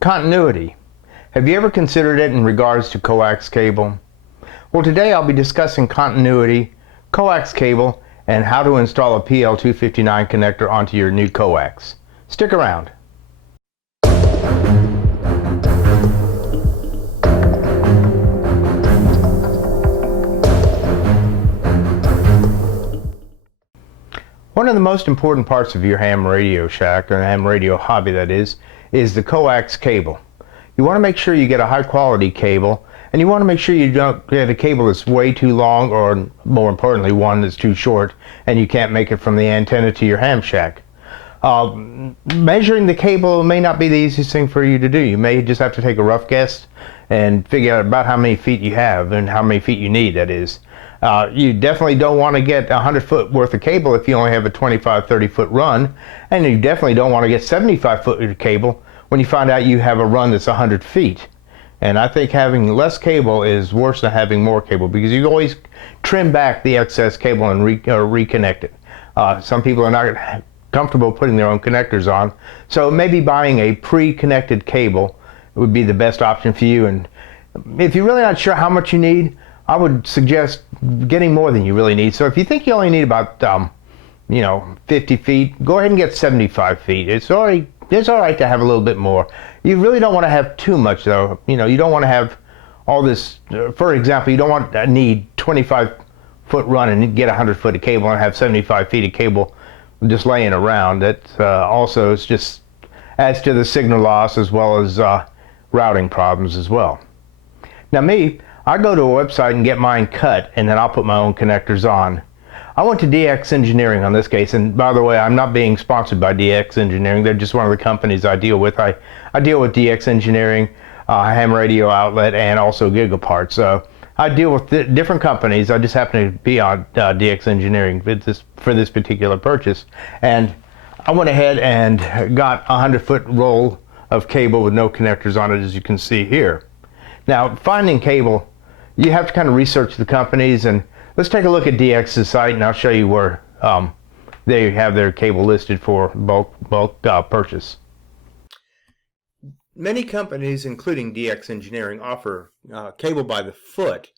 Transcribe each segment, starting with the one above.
Continuity. Have you ever considered it in regards to coax cable? Well, today I'll be discussing continuity, coax cable, and how to install a PL259 connector onto your new coax. Stick around. One of the most important parts of your ham radio shack, or ham radio hobby that is the coax cable. You want to make sure you get a high quality cable, and you want to make sure you don't get a cable that's way too long, or more importantly one that's too short and you can't make it from the antenna to your ham shack. Measuring the cable may not be the easiest thing for you to do. You may just have to take a rough guess and figure out about how many feet you have and how many feet you need, that is. You definitely don't want to get 100 foot worth of cable if you only have a 25-30 foot run, and you definitely don't want to get 75 foot of cable when you find out you have a run that's 100 feet. And I think having less cable is worse than having more cable, because you always trim back the excess cable and reconnect it. Some people are not comfortable putting their own connectors on, so maybe buying a pre-connected cable would be the best option for you. And if you're really not sure how much you need, I would suggest getting more than you really need. So if you think you only need about 50 feet, go ahead and get 75 feet. It's all right to have a little bit more. You really don't want to have too much though. You don't want to have all this. For example, you don't want to need 25 foot run and get 100 foot of cable and have 75 feet of cable just laying around. That also is just adds to the signal loss as well as routing problems as well. Now I go to a website and get mine cut, and then I'll put my own connectors on. I went to DX Engineering on this case, and by the way, I'm not being sponsored by DX Engineering. They're just one of the companies I deal with. I deal with DX Engineering, Ham Radio Outlet, and also Gigaparts. So I deal with different companies. I just happen to be on DX Engineering for this particular purchase. And I went ahead and got a 100 foot roll of cable with no connectors on it, as you can see here. Now, finding cable, you have to kind of research the companies, and let's take a look at DX's site, and I'll show you where they have their cable listed for bulk purchase. Many companies, including DX Engineering, offer cable by the foot,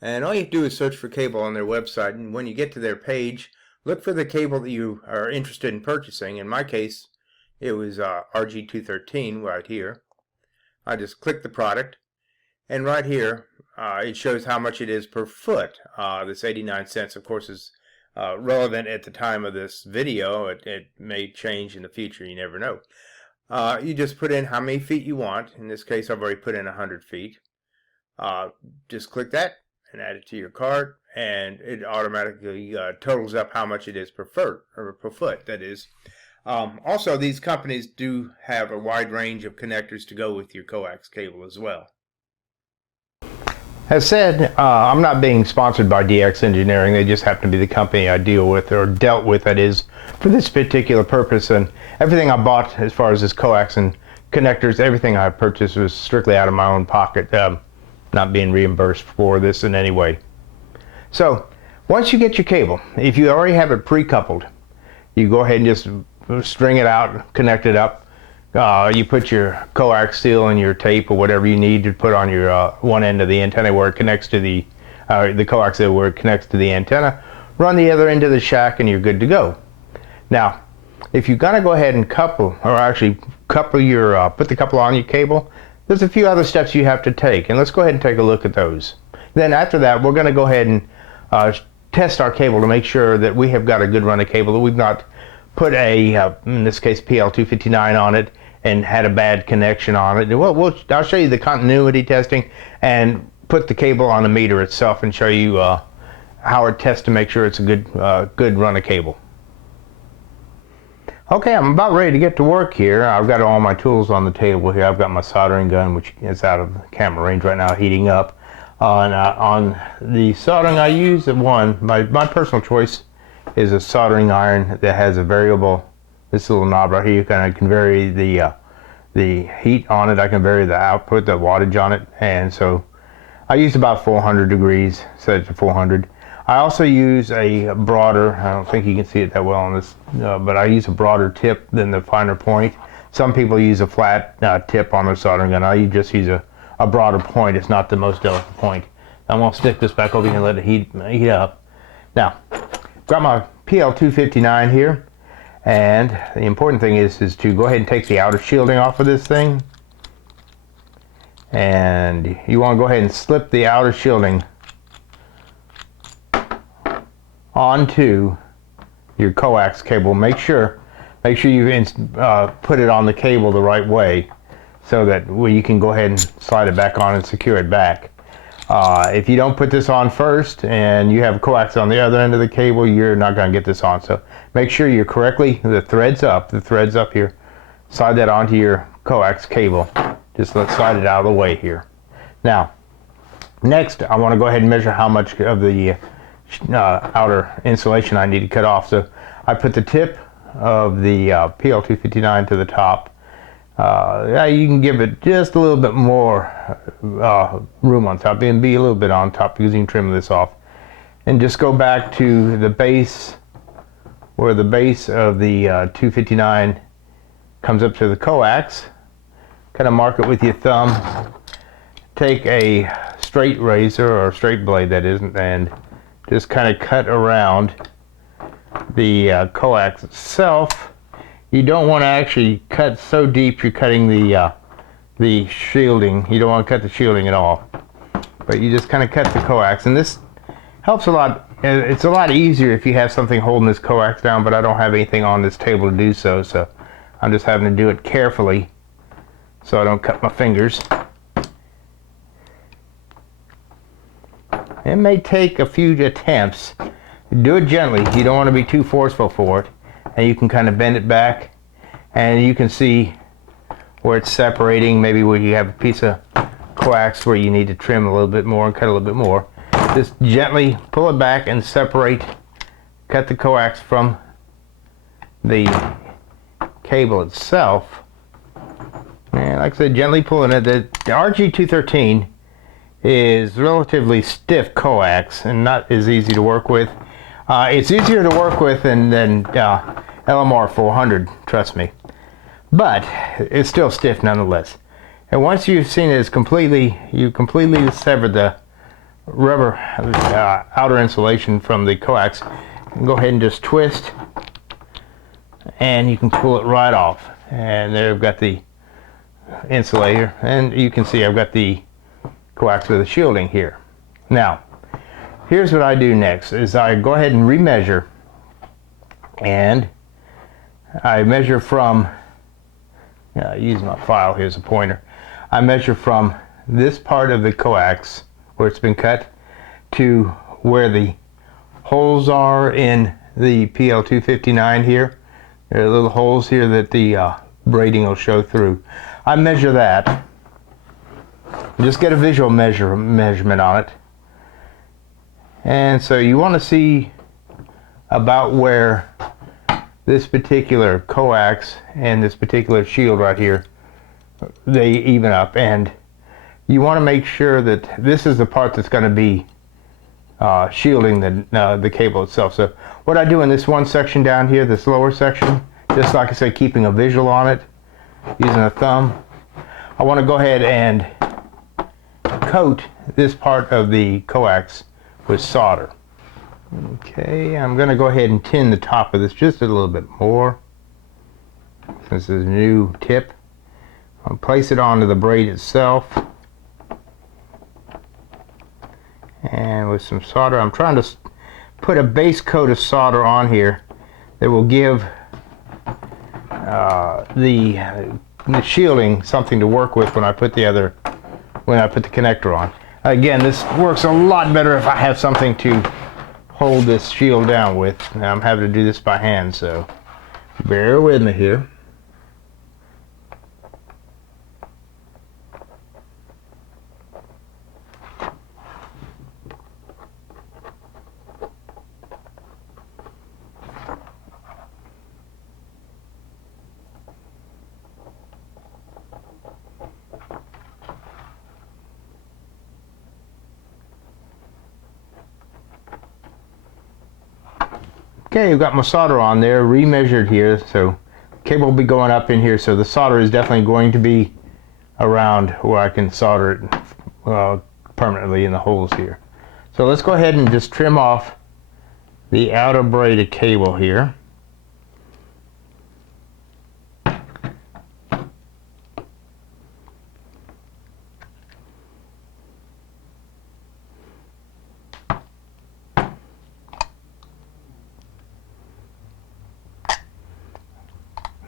and all you have to do is search for cable on their website, and when you get to their page, look for the cable that you are interested in purchasing. In my case, it was RG213 right here. I just click the product, and right here it shows how much it is per foot. This 89 cents, of course, is relevant at the time of this video. It may change in the future, you never know. You just put in how many feet you want. In this case, I've already put in 100 feet. Just click that and add it to your cart, and it automatically totals up how much it is per foot, that is. Also, these companies do have a wide range of connectors to go with your coax cable as well. As said, I'm not being sponsored by DX Engineering. They just happen to be the company I deal with, or dealt with, that is, for this particular purpose. And everything I bought as far as this coax and connectors, everything I purchased was strictly out of my own pocket, not being reimbursed for this in any way. So once you get your cable, if you already have it pre-coupled, you go ahead and just string it out, connect it up. You put your coax seal and your tape or whatever you need to put on your one end of the antenna where it connects to the coax seal where it connects to the antenna. Run the other end of the shack and you're good to go. Now, if you're gonna go ahead and couple, or actually couple your put the couple on your cable, there's a few other steps you have to take, and let's go ahead and take a look at those. Then after that, we're gonna go ahead and test our cable to make sure that we have got a good run of cable, that we've not put a, in this case, PL259 on it and had a bad connection on it. Well, I'll show you the continuity testing and put the cable on the meter itself and show you how it tests to make sure it's a good run of cable. Okay, I'm about ready to get to work here. I've got all my tools on the table here. I've got my soldering gun, which is out of camera range right now, heating up. On the soldering I use, my personal choice is a soldering iron that has a variable, this little knob right here. You can vary the heat on it. I can vary the output, the wattage on it, and so I use about 400 degrees, set it to 400. I also use a broader, I don't think you can see it that well on this, but I use a broader tip than the finer point. Some people use a flat tip on their soldering gun. I just use a broader point. It's not the most delicate point. I'm going to stick this back over here and let it heat up. Now, got my PL 259 here, and the important thing is to go ahead and take the outer shielding off of this thing. And you want to go ahead and slip the outer shielding onto your coax cable. Make sure you put it on the cable the right way, so that you can go ahead and slide it back on and secure it back. If you don't put this on first and you have coax on the other end of the cable, you're not going to get this on. So make sure you're correctly, the threads up here, slide that onto your coax cable. Just let's slide it out of the way here. Now, next I want to go ahead and measure how much of the outer insulation I need to cut off. So I put the tip of the PL 259 to the top. You can give it just a little bit more room on top, and be a little bit on top, because you can trim this off. And just go back to the base, where the base of the 259 comes up to the coax. Kind of mark it with your thumb. Take a straight razor, or a straight blade that is, and just kind of cut around the coax itself. You don't want to actually cut so deep you're cutting the shielding. You don't want to cut the shielding at all, but you just kind of cut the coax, and this helps a lot. It's a lot easier if you have something holding this coax down, but I don't have anything on this table to do so, so I'm just having to do it carefully so I don't cut my fingers. It may take a few attempts. Do it gently. You don't want to be too forceful for it. And you can kind of bend it back, and you can see where it's separating, maybe where you have a piece of coax where you need to trim a little bit more and cut a little bit more. Just gently pull it back and separate, cut the coax from the cable itself. And like I said, gently pulling it. The RG213 is relatively stiff coax and not as easy to work with. It's easier to work with than LMR 400, trust me, but it's still stiff nonetheless. And once you've seen it, you completely severed the rubber outer insulation from the coax, go ahead and just twist, and you can pull it right off. And there I've got the insulator, and you can see I've got the coax with the shielding here. Now, here's what I do next, is I go ahead and remeasure, and I measure from, use my file here as a pointer, I measure from this part of the coax where it's been cut to where the holes are in the PL 259 here. There are little holes here that the braiding will show through. I measure that, just get a visual measurement on it. And so you want to see about where this particular coax and this particular shield right here, they even up, and you want to make sure that this is the part that's going to be shielding the cable itself. So what I do in this one section down here, this lower section, just like I said, keeping a visual on it, using a thumb, I want to go ahead and coat this part of the coax with solder. Okay, I'm going to go ahead and tin the top of this just a little bit more. This is a new tip. I'll place it onto the braid itself, and with some solder, I'm trying to put a base coat of solder on here that will give the shielding something to work with when I put the connector on. Again, this works a lot better if I have something to hold this shield down with. Now I'm having to do this by hand, so bear with me here. Okay, I've got my solder on there, remeasured here, so cable will be going up in here, so the solder is definitely going to be around where I can solder it permanently in the holes here. So let's go ahead and just trim off the outer braided cable here.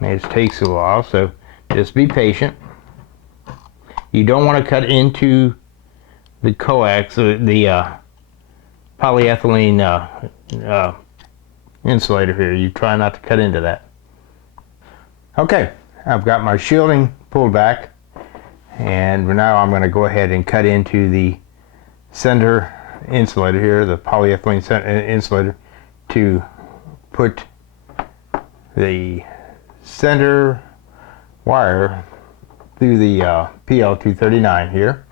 It takes a while, so just be patient. You don't want to cut into the coax, the polyethylene insulator here. You try not to cut into that. Okay, I've got my shielding pulled back, and now I'm going to go ahead and cut into the center insulator here, the polyethylene insulator, to put the center wire through the PL239 here.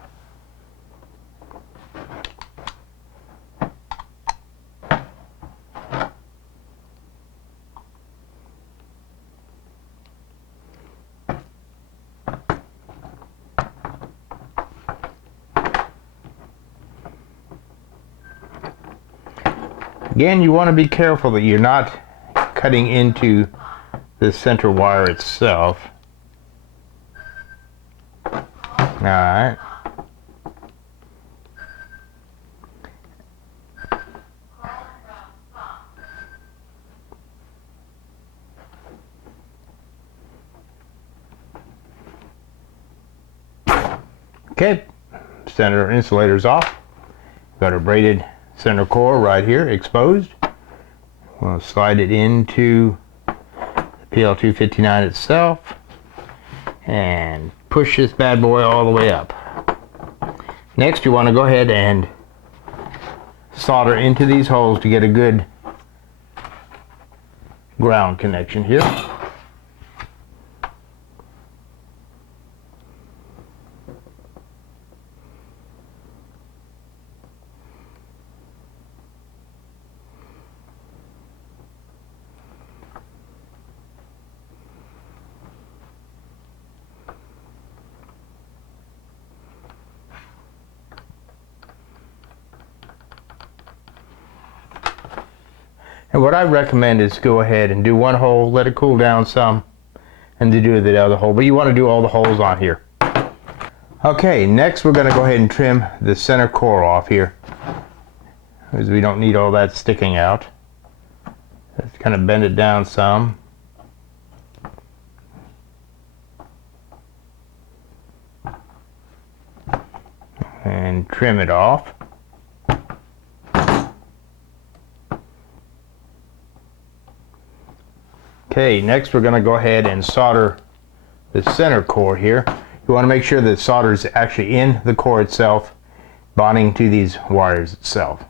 Again, you want to be careful that you're not cutting into the center wire itself. Alright. Okay, center insulator's off. Got a braided center core right here, exposed. We'll slide it into PL259 itself and push this bad boy all the way up. Next, you want to go ahead and solder into these holes to get a good ground connection here. And what I recommend is go ahead and do one hole, let it cool down some, and to do the other hole. But you want to do all the holes on here. Okay, next we're going to go ahead and trim the center core off here, because we don't need all that sticking out. Let's kind of bend it down some. And trim it off. Okay, next we're going to go ahead and solder the center core here. You want to make sure that solder is actually in the core itself, bonding to these wires itself.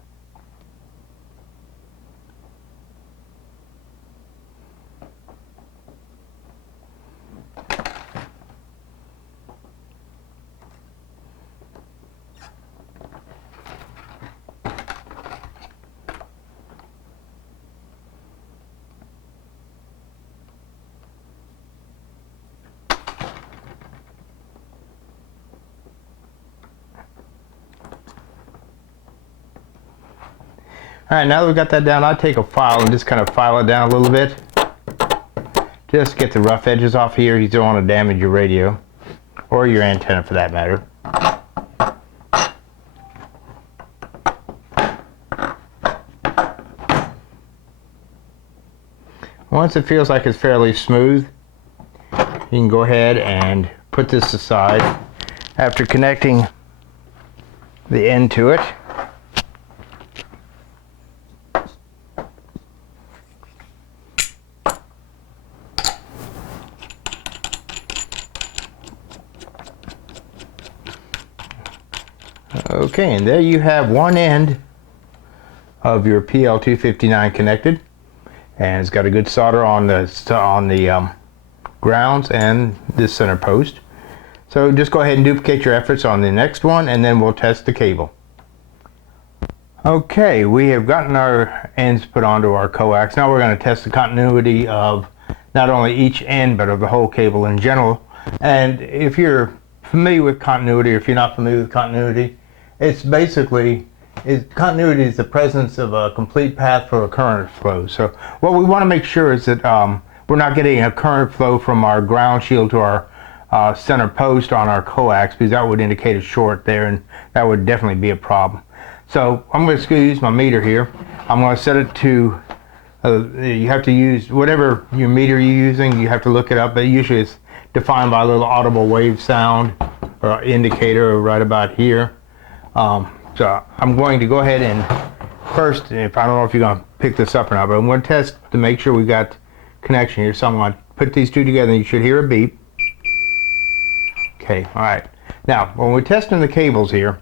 Alright, now that we've got that down, I'll take a file and just kind of file it down a little bit. Just get the rough edges off here. You don't want to damage your radio, or your antenna for that matter. Once it feels like it's fairly smooth, you can go ahead and put this aside after connecting the end to it. Okay, and there you have one end of your PL259 connected, and it's got a good solder on the grounds and this center post. So just go ahead and duplicate your efforts on the next one, and then we'll test the cable. Okay, we have gotten our ends put onto our coax. Now we're going to test the continuity of not only each end but of the whole cable in general. And if you're familiar with continuity, or if you're not familiar with continuity, it's basically, continuity is the presence of a complete path for a current flow. So what we want to make sure is that we're not getting a current flow from our ground shield to our center post on our coax, because that would indicate a short there, and that would definitely be a problem. So I'm going to use my meter here. I'm going to set it to, you have to use whatever your meter you're using, you have to look it up, but usually it's defined by a little audible wave sound or indicator right about here. So I'm going to go ahead and first, if I don't know if you're going to pick this up or not, but I'm going to test to make sure we got connection here. So I'm going to put these two together and you should hear a beep. Okay, alright. Now, when we're testing the cables here,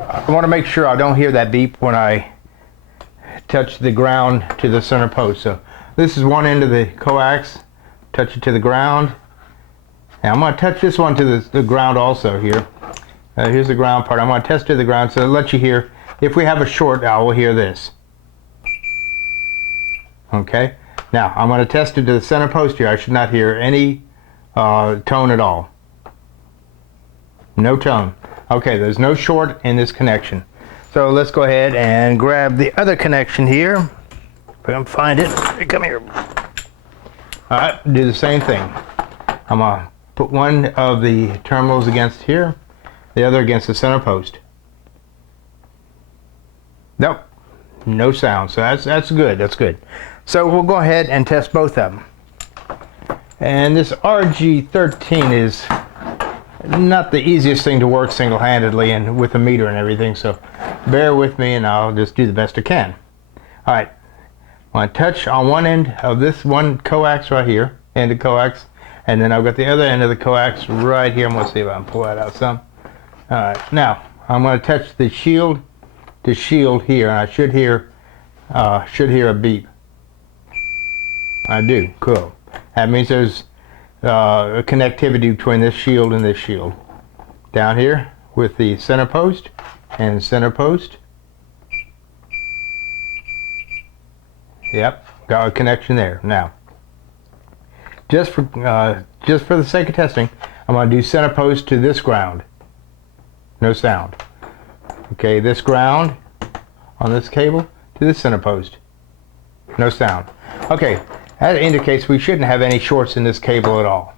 I want to make sure I don't hear that beep when I touch the ground to the center post. So this is one end of the coax, touch it to the ground. Now I'm going to touch this one to the ground also here. Here's the ground part. I'm going to test to the ground so it lets you hear. If we have a short, I will hear this. Okay. Now I'm going to test it to the center post here. I should not hear any tone at all. No tone. Okay, there's no short in this connection. So let's go ahead and grab the other connection here. If I can find it. Come here. Alright, do the same thing. I'm going to put one of the terminals against here, the other against the center post. Nope, no sound. So that's good. That's good. So we'll go ahead and test both of them. And this RG13 is not the easiest thing to work single-handedly and with a meter and everything, so bear with me and I'll just do the best I can. Alright, I want to touch on one end of this one coax right here, end of coax, and then I've got the other end of the coax right here. I'm going to see if I can pull that out some. Alright, now I'm going to touch the shield to shield here, and I should hear a beep. I do. Cool. That means there's a connectivity between this shield and this shield. Down here with the center post and center post. Yep, got a connection there. Now, just for the sake of testing, I'm going to do center post to this ground. No sound. Okay, this ground on this cable to this center post. No sound. Okay. That indicates we shouldn't have any shorts in this cable at all.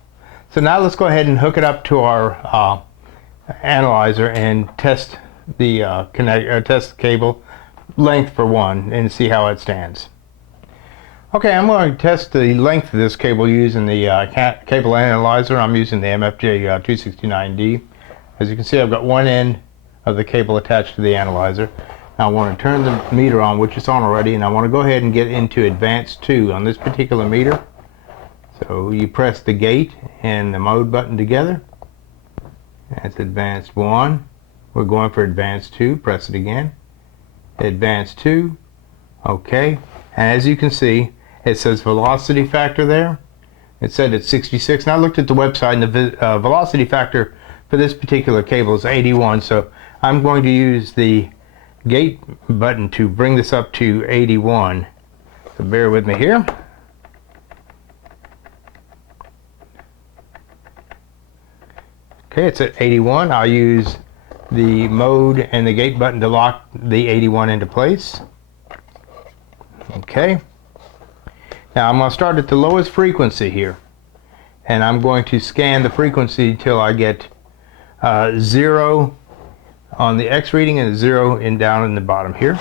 So now let's go ahead and hook it up to our analyzer and test the test the cable length for one and see how it stands. Okay, I'm going to test the length of this cable using the cable analyzer. I'm using the MFJ 269D. As you can see, I've got one end of the cable attached to the analyzer. I want to turn the meter on, which is on already, and I want to go ahead and get into advanced 2 on this particular meter. So you press the gate and the mode button together. That's advanced 1. We're going for advanced 2. Press it again. Advanced 2. Okay. And as you can see, it says velocity factor there. It said it's 66. And I looked at the website, and the velocity factor for this particular cable is 81. So I'm going to use the gate button to bring this up to 81. So bear with me here. Okay, it's at 81. I'll use the mode and the gate button to lock the 81 into place. Okay. Now I'm going to start at the lowest frequency here, and I'm going to scan the frequency till I get 0 on the X reading and 0 in down in the bottom here.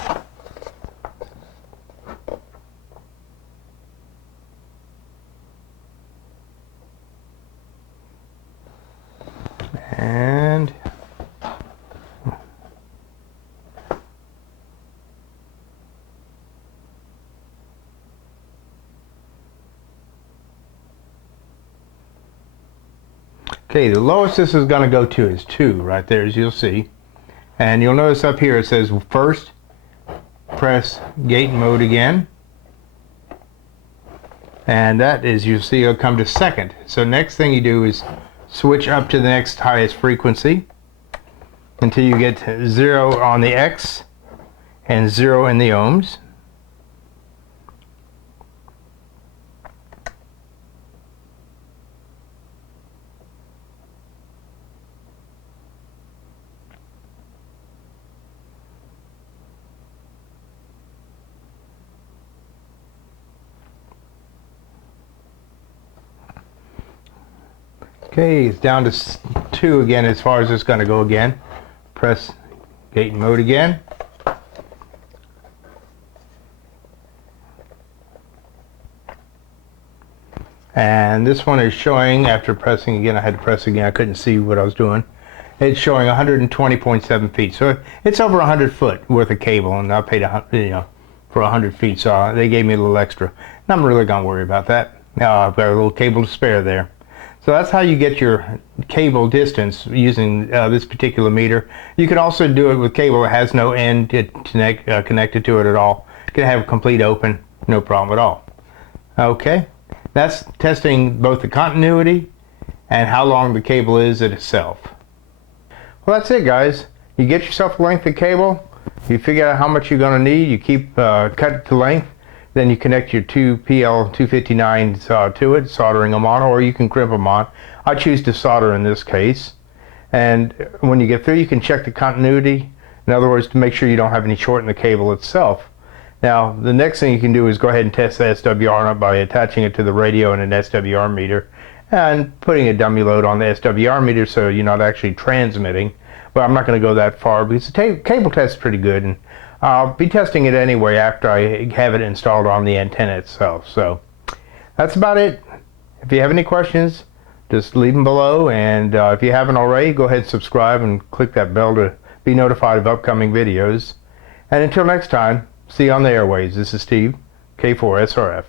And okay, the lowest this is going to go to is 2 right there, as you'll see. And you'll notice up here it says first press gate mode again. And that is, you'll see, it'll come to second. So next thing you do is switch up to the next highest frequency until you get 0 on the X and 0 in the ohms. Okay, it's down to 2 again as far as it's going to go again. Press gate mode again. And this one is showing, after pressing again, I had to press again, I couldn't see what I was doing. It's showing 120.7 feet. So it's over 100 foot worth of cable, and I paid for 100 feet, so they gave me a little extra. And I'm really going to worry about that. Now I've got a little cable to spare there. So that's how you get your cable distance using this particular meter. You can also do it with cable that has no end connected to it at all. You can have it complete open, no problem at all. Okay, that's testing both the continuity and how long the cable is itself. Well, that's it, guys. You get yourself a length of cable, you figure out how much you're going to need, you cut it to length, then you connect your 2 PL 259s to it, soldering them on, or you can crimp them on. I choose to solder in this case. And when you get through, you can check the continuity. In other words, to make sure you don't have any short in the cable itself. Now, the next thing you can do is go ahead and test the SWR by attaching it to the radio and an SWR meter and putting a dummy load on the SWR meter so you're not actually transmitting. But I'm not going to go that far because the cable test is pretty good, and I'll be testing it anyway after I have it installed on the antenna itself. So that's about it. If you have any questions, just leave them below, and if you haven't already, go ahead and subscribe and click that bell to be notified of upcoming videos. And until next time, see you on the airways. This is Steve, K4SRF.